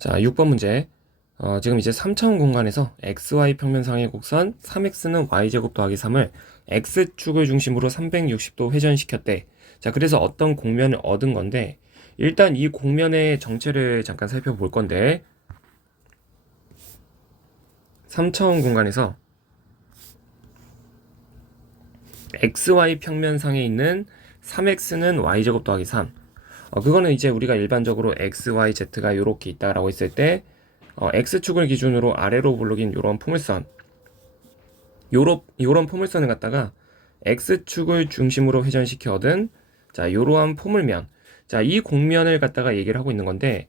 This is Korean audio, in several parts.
자, 6번 문제. 지금 이제 3차원 공간에서 xy 평면상의 곡선 3x는 y제곱 더하기 3을 x축을 중심으로 360도 회전시켰대. 자, 그래서 어떤 공면을 얻은 건데, 일단 이 공면의 정체를 잠깐 살펴볼 건데, 3차원 공간에서 xy 평면상에 있는 3x는 y제곱 더하기 3. 그거는 이제 우리가 일반적으로 x, y, z가 이렇게 있다라고 했을 때, x축을 기준으로 아래로 볼록인 요런 포물선, 요런 포물선을 갖다가 x축을 중심으로 회전시켜 얻은, 자, 요러한 포물면. 자, 이 공면을 갖다가 얘기를 하고 있는 건데,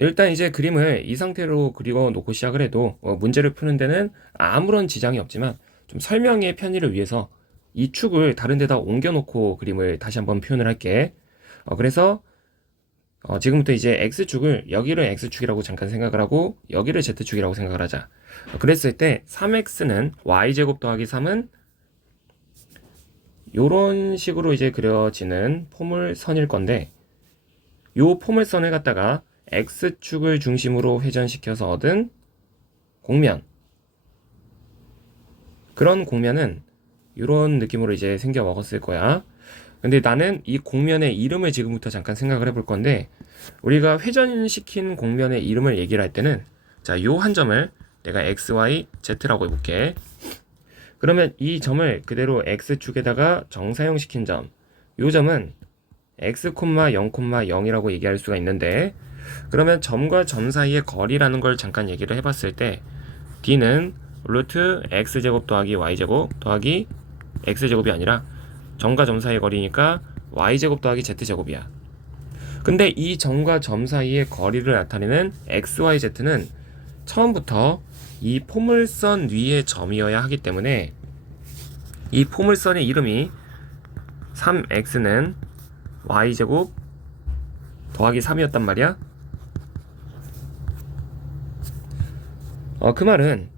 일단 이제 그림을 이 상태로 그리고 놓고 시작을 해도, 문제를 푸는 데는 아무런 지장이 없지만, 좀 설명의 편의를 위해서 이 축을 다른 데다 옮겨놓고 그림을 다시 한번 표현을 할게. 그래서 지금부터 이제 x축을 여기를 x축이라고 잠깐 생각을 하고 여기를 z축이라고 생각을 하자. 그랬을 때 3x는 y제곱 더하기 3은 요런 식으로 이제 그려지는 포물선일 건데, 요 포물선을 갖다가 x축을 중심으로 회전시켜서 얻은 공면, 그런 공면은 요런 느낌으로 이제 생겨 먹었을 거야. 근데 나는 이 공면의 이름을 지금부터 잠깐 생각을 해볼 건데, 우리가 회전시킨 공면의 이름을 얘기를 할 때는, 자, 요 한 점을 내가 x, y, z라고 해볼게. 그러면 이 점을 그대로 x축에다가 정사형시킨 점, 요 점은 x, 0, 0이라고 얘기할 수가 있는데, 그러면 점과 점 사이의 거리라는 걸 잠깐 얘기를 해봤을 때, d는 루트 x제곱 더하기 y제곱 더하기 x제곱이 아니라 점과 점 사이의 거리니까 y제곱 더하기 z제곱이야. 근데 이 점과 점 사이의 거리를 나타내는 xyz는 처음부터 이 포물선 위의 점이어야 하기 때문에 이 포물선의 이름이 3x는 y제곱 더하기 3이었단 말이야. 그 말은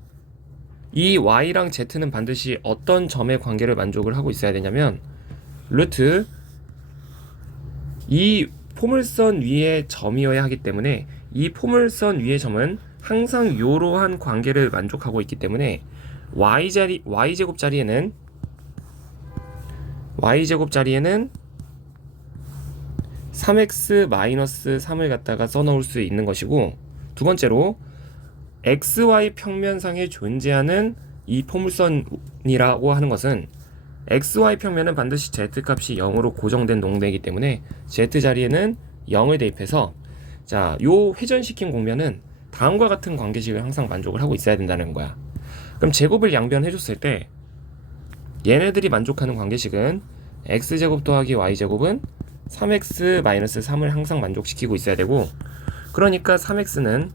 이 y랑 z는 반드시 어떤 점의 관계를 만족을 하고 있어야 되냐면, 루트 이 포물선 위의 점이어야 하기 때문에 이 포물선 위의 점은 항상 이러한 관계를 만족하고 있기 때문에 y제곱 자리에는 3x-3을 갖다가 써놓을 수 있는 것이고, 두 번째로 xy 평면상에 존재하는 이 포물선이라고 하는 것은 xy 평면은 반드시 z값이 0으로 고정된 농대이기 때문에 z 자리에는 0을 대입해서, 자, 요 회전시킨 공면은 다음과 같은 관계식을 항상 만족을 하고 있어야 된다는 거야. 그럼 제곱을 양변해줬을 때 얘네들이 만족하는 관계식은 x제곱 더하기 y제곱은 3x-3을 항상 만족시키고 있어야 되고, 그러니까 3x는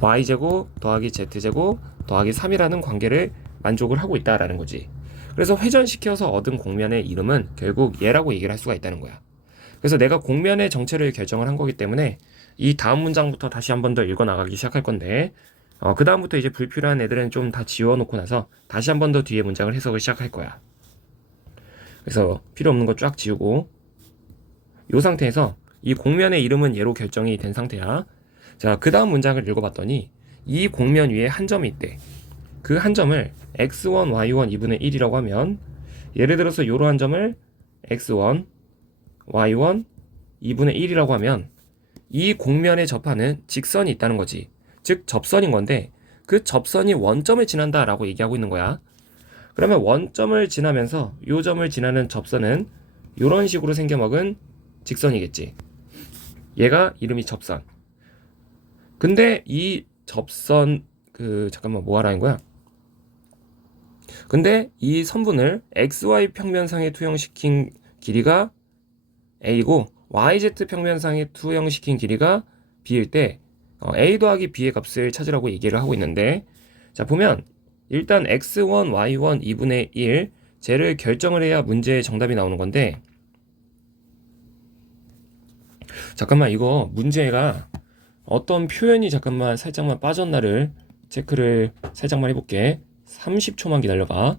y제곱 더하기 z제곱 더하기 3이라는 관계를 만족을 하고 있다라는 거지. 그래서 회전시켜서 얻은 공면의 이름은 결국 얘라고 얘기를 할 수가 있다는 거야. 그래서 내가 공면의 정체를 결정을 한 거기 때문에 이 다음 문장부터 다시 한 번 더 읽어 나가기 시작할 건데, 그 다음부터 이제 불필요한 애들은 좀 다 지워놓고 나서 다시 한 번 더 뒤에 문장을 해석을 시작할 거야. 그래서 필요 없는 거 쫙 지우고, 이 상태에서 이 공면의 이름은 얘로 결정이 된 상태야. 자, 그 다음 문장을 읽어봤더니 이 공면 위에 한 점이 있대. 그 한 점을 x1, y1, 2분의 1이라고 하면, 예를 들어서 이러한 점을 x1, y1, 2분의 1이라고 하면 이 공면에 접하는 직선이 있다는 거지. 즉 접선인 건데, 그 접선이 원점을 지난다 라고 얘기하고 있는 거야. 그러면 원점을 지나면서 이 점을 지나는 접선은 이런 식으로 생겨먹은 직선이겠지. 얘가 이름이 접선. 근데 이 접선, 잠깐만, 뭐 하라는 거야? 근데 이 선분을 xy 평면상에 투영시킨 길이가 a고 yz 평면상에 투영시킨 길이가 b일 때, a 더하기 b의 값을 찾으라고 얘기를 하고 있는데, 자, 보면 일단 x1, y1, 2분의 1 쟤를 결정을 해야 문제의 정답이 나오는 건데, 잠깐만, 이거 문제가 어떤 표현이 잠깐만 살짝만 빠졌나를 체크를 살짝만 해볼게. 30초만 기다려봐.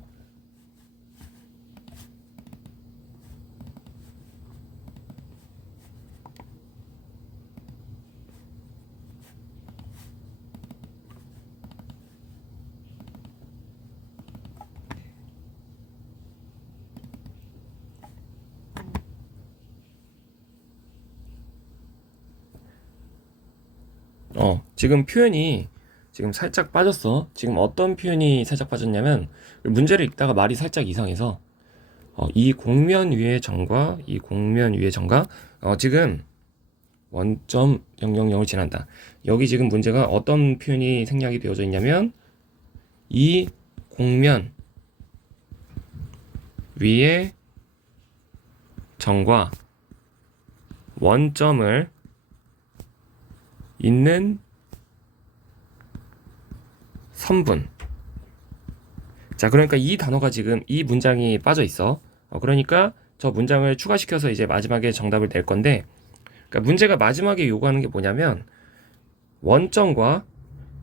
지금 표현이 지금 살짝 빠졌어. 지금 어떤 표현이 살짝 빠졌냐면 문제를 읽다가 말이 살짝 이상해서 이 곡면 위의 점과 이 곡면 위의 점과 지금 1.000을 지난다. 여기 지금 문제가 어떤 표현이 생략이 되어져 있냐면 이 곡면 위의 점과 원점을 있는 선분. 자, 그러니까 이 단어가 지금 이 문장이 빠져 있어. 그러니까 저 문장을 추가시켜서 이제 마지막에 정답을 낼 건데, 그러니까 문제가 마지막에 요구하는 게 뭐냐면 원점과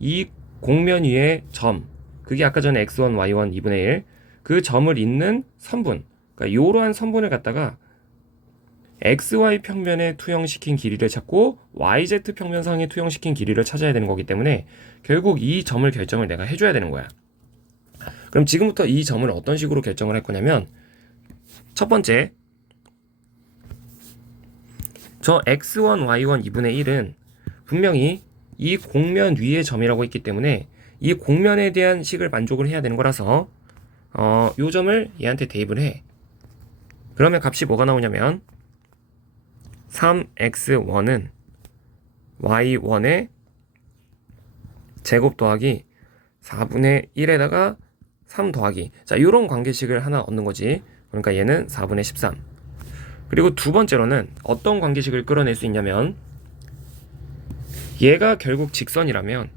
이 곡면 위의 점, 그게 아까 전에 x1, y1, 2분의 1, 그 점을 잇는 선분. 그러니까 이러한 선분을 갖다가 xy 평면에 투영시킨 길이를 찾고 yz 평면상에 투영시킨 길이를 찾아야 되는 거기 때문에 결국 이 점을 결정을 내가 해줘야 되는 거야. 그럼 지금부터 이 점을 어떤 식으로 결정을 할 거냐면, 첫 번째, 저 x1, y1, 2분의 1은 분명히 이 곡면 위의 점이라고 했기 때문에 이 곡면에 대한 식을 만족을 해야 되는 거라서 요 점을 얘한테 대입을 해. 그러면 값이 뭐가 나오냐면 3x1은 y1의 제곱 더하기 4분의 1에다가 3 더하기, 자, 요런 관계식을 하나 얻는 거지. 그러니까 얘는 4분의 13. 그리고 두 번째로는 어떤 관계식을 끌어낼 수 있냐면, 얘가 결국 직선이라면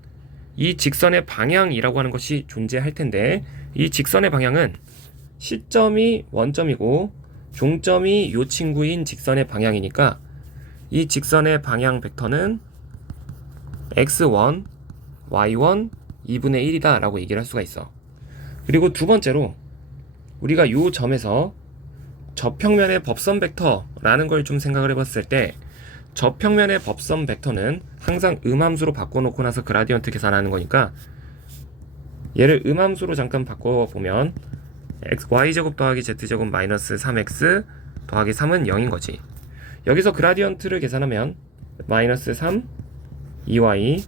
이 직선의 방향이라고 하는 것이 존재할 텐데, 이 직선의 방향은 시점이 원점이고 종점이 요 친구인 직선의 방향이니까 이 직선의 방향 벡터는 x1, y1, 2분의 1이다 라고 얘기를 할 수가 있어. 그리고 두 번째로 우리가 요 점에서 저평면의 법선 벡터라는 걸 좀 생각을 해봤을 때, 저평면의 법선 벡터는 항상 음함수로 바꿔놓고 나서 그라디언트 계산하는 거니까 얘를 음함수로 잠깐 바꿔보면 y제곱 더하기 z제곱 마이너스 3x 더하기 3은 0인 거지. 여기서 그라디언트를 계산하면 마이너스 3, 2y,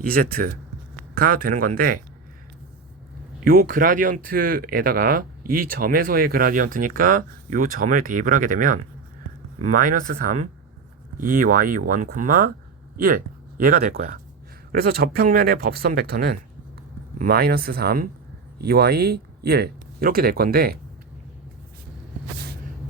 2z가 되는 건데, 요 그라디언트에다가 이 점에서의 그라디언트니까 요 점을 대입을 하게 되면 마이너스 3, 2y1, 1 얘가 될 거야. 그래서 저평면의 법선 벡터는 마이너스 3, 2y, 1 이렇게 될 건데,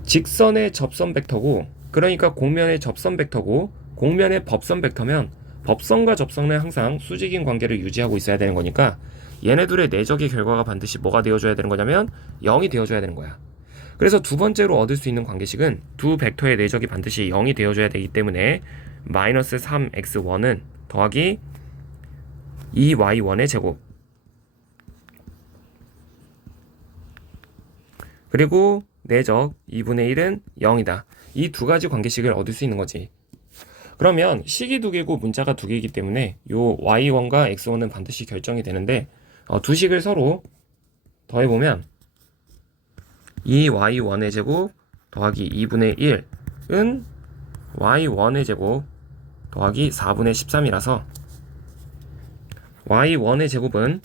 직선의 접선 벡터고, 그러니까 곡면의 접선 벡터고 곡면의 법선 벡터면 법선과 접선은 항상 수직인 관계를 유지하고 있어야 되는 거니까 얘네들의 내적의 결과가 반드시 뭐가 되어줘야 되는 거냐면 0이 되어줘야 되는 거야. 그래서 두 번째로 얻을 수 있는 관계식은 두 벡터의 내적이 반드시 0이 되어줘야 되기 때문에 마이너스 3x1은 더하기 2y1의 제곱, 그리고 내적 2분의 1은 0이다. 이 두 가지 관계식을 얻을 수 있는 거지. 그러면 식이 두 개고 문자가 두 개이기 때문에 요 y1과 x1은 반드시 결정이 되는데, 두 식을 서로 더해보면 2y1의 제곱 더하기 2분의 1은 y1의 제곱 더하기 4분의 13이라서 y1의 제곱은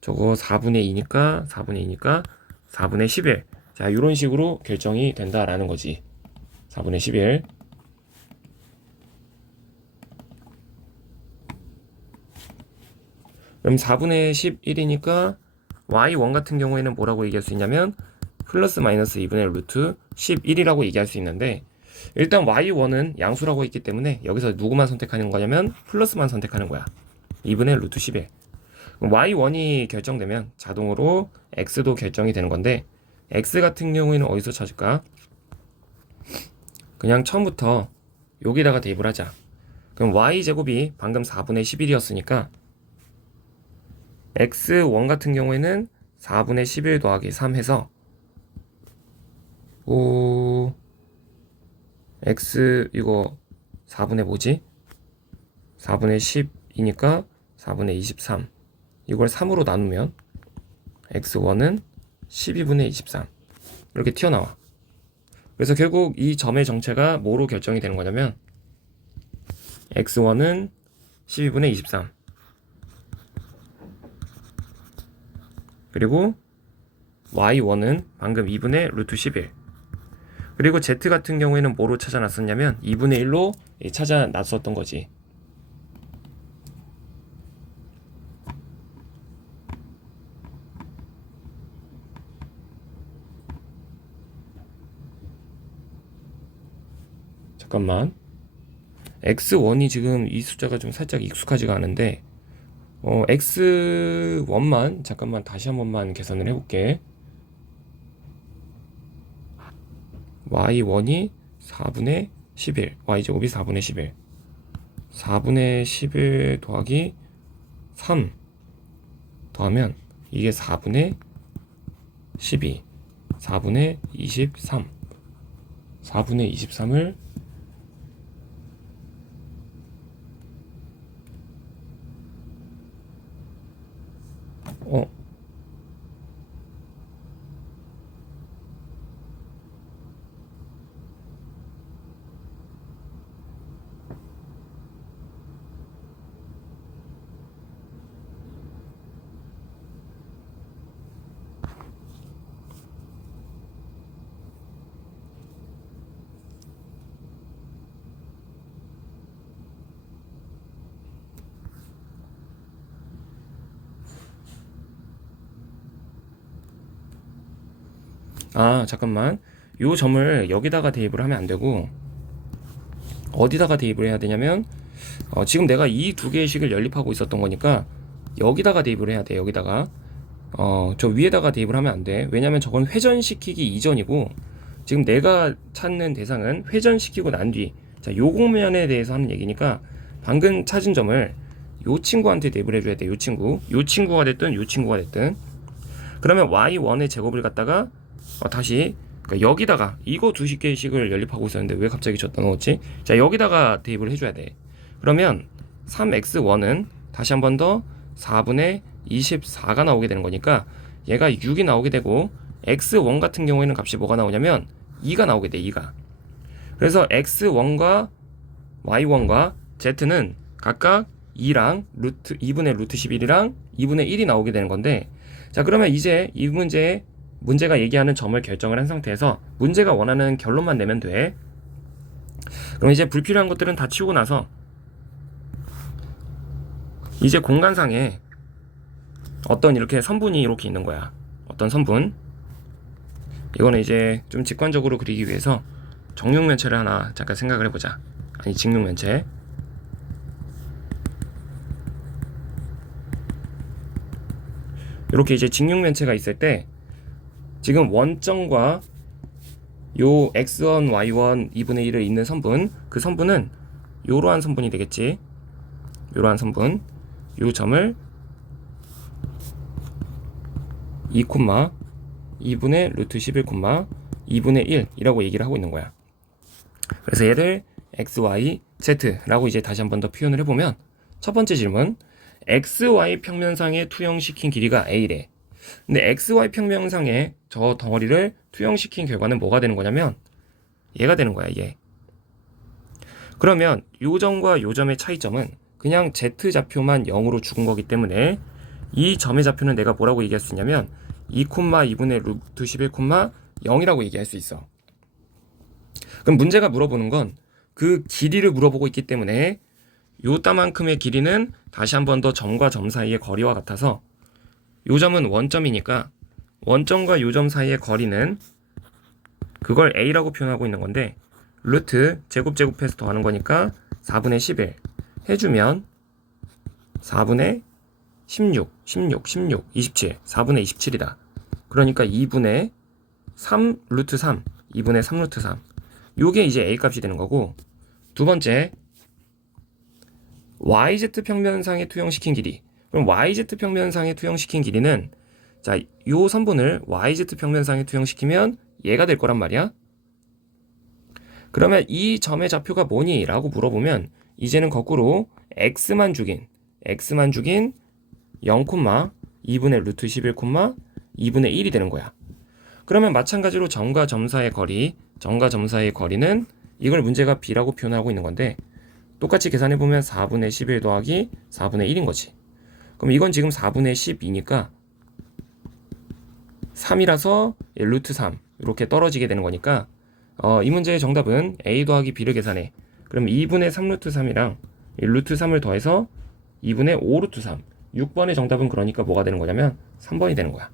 저거 4분의 2니까 4분의 11. 자, 이런 식으로 결정이 된다라는 거지. 4분의 11. 그럼 4분의 11이니까 y1 같은 경우에는 뭐라고 얘기할 수 있냐면 플러스 마이너스 2분의 루트 11이라고 얘기할 수 있는데, 일단 y1은 양수라고 했기 때문에 여기서 누구만 선택하는 거냐면 플러스만 선택하는 거야. 2분의 루트 11. y1이 결정되면 자동으로 x도 결정이 되는 건데, x 같은 경우에는 어디서 찾을까? 그냥 처음부터 여기다가 대입을 하자. 그럼 y제곱이 방금 4분의 11이었으니까 x1 같은 경우에는 4분의 11 더하기 3 해서 x 이거 4분의 뭐지? 4분의 10이니까 4분의 23. 이걸 3으로 나누면 x1은 12분의 23 이렇게 튀어나와. 그래서 결국 이 점의 정체가 뭐로 결정이 되는 거냐면 x1은 12분의 23. 그리고 y1은 방금 2분의 루트 11. 그리고 z 같은 경우에는 뭐로 찾아놨었냐면 2분의 1로 찾아놨었던 거지. 잠깐만. x1이 지금 이 숫자가 좀 살짝 익숙하지가 않은데 x1만 잠깐만 다시 한 번만 계산을 해볼게. y1이 4분의 11, y제곱이 4분의 11, 4분의 11 더하기 3 더하면 이게 4분의 12, 4분의 23, 4분의 23을 잠깐만. 요 점을 여기다가 대입을 하면 안 되고 어디다가 대입을 해야 되냐면 지금 내가 이 두 개의 식을 연립하고 있었던 거니까 여기다가 대입을 해야 돼. 여기다가 저 위에다가 대입을 하면 안 돼. 왜냐면 저건 회전시키기 이전이고 지금 내가 찾는 대상은 회전시키고 난 뒤, 자, 요 공면에 대해서 하는 얘기니까 방금 찾은 점을 요 친구한테 대입을 해줘야 돼. 요 친구가 됐든 요 친구가 됐든. 그러면 y1의 제곱을 갖다가 다시 그러니까 여기다가 이거 두 개의 식을 연립하고 있었는데 왜 갑자기 줬다 넣었지? 자, 여기다가 대입을 해줘야 돼. 그러면 3x1은 다시 한 번 더 4분의 24가 나오게 되는 거니까 얘가 6이 나오게 되고 x1 같은 경우에는 값이 뭐가 나오냐면 2가 나오게 돼. 2가. 그래서 x1과 y1과 z는 각각 2랑 루트 2분의 루트 11이랑 2분의 1이 나오게 되는 건데, 자, 그러면 이제 이 문제가 얘기하는 점을 결정을 한 상태에서 문제가 원하는 결론만 내면 돼. 그럼 이제 불필요한 것들은 다 치우고 나서 이제 공간상에 어떤 이렇게 선분이 이렇게 있는 거야. 어떤 선분. 이거는 이제 좀 직관적으로 그리기 위해서 정육면체를 하나 잠깐 생각을 해보자. 아니, 직육면체. 이렇게 이제 직육면체가 있을 때 지금 원점과 요 x1, y1, 2분의 1을 잇는 선분, 그 선분은 요러한 선분이 되겠지. 요러한 선분. 요 점을 2, 2분의 루트 11, 2분의 1이라고 얘기를 하고 있는 거야. 그래서 얘를 x, y, z라고 이제 다시 한 번 더 표현을 해보면 첫 번째 질문, xy 평면상에 투영시킨 길이가 a래. 근데 xy 평면상에 저 덩어리를 투영시킨 결과는 뭐가 되는 거냐면 얘가 되는 거야, 얘. 그러면 요 점과 요 점의 차이점은 그냥 z좌표만 0으로 죽은 거기 때문에 이 점의 좌표는 내가 뭐라고 얘기할 수 있냐면 2, 2분의 루트 11, 0이라고 얘기할 수 있어. 그럼 문제가 물어보는 건 그 길이를 물어보고 있기 때문에 요 따만큼의 길이는 다시 한 번 더 점과 점 사이의 거리와 같아서 요 점은 원점이니까 원점과 요 점 사이의 거리는 그걸 a라고 표현하고 있는 건데 루트 제곱해서 더하는 거니까 4분의 11 해주면 4분의 16, 27, 4분의 27이다. 그러니까 2분의 3 루트 3, 2분의 3 루트 3. 요게 이제 a 값이 되는 거고, 두 번째 YZ 평면상에 투영시킨 길이. 그럼 YZ 평면상에 투영시킨 길이는 자, 요 선분을 YZ 평면상에 투영시키면 얘가 될 거란 말이야. 그러면 이 점의 좌표가 뭐니? 라고 물어보면 이제는 거꾸로 x만 죽인 0, 2분의 루트 11, 2분의 1이 되는 거야. 그러면 마찬가지로 점과 점 사이의 거리는 이걸 문제가 b라고 표현하고 있는 건데 똑같이 계산해보면 4분의 11 더하기 4분의 1인 거지. 그럼 이건 지금 4분의 12니까 3이라서 루트 3 이렇게 떨어지게 되는 거니까 이 문제의 정답은 a 더하기 b를 계산해. 그럼 2분의 3루트 3이랑 루트 3을 더해서 2분의 5루트 3. 6번의 정답은 그러니까 뭐가 되는 거냐면 3번이 되는 거야.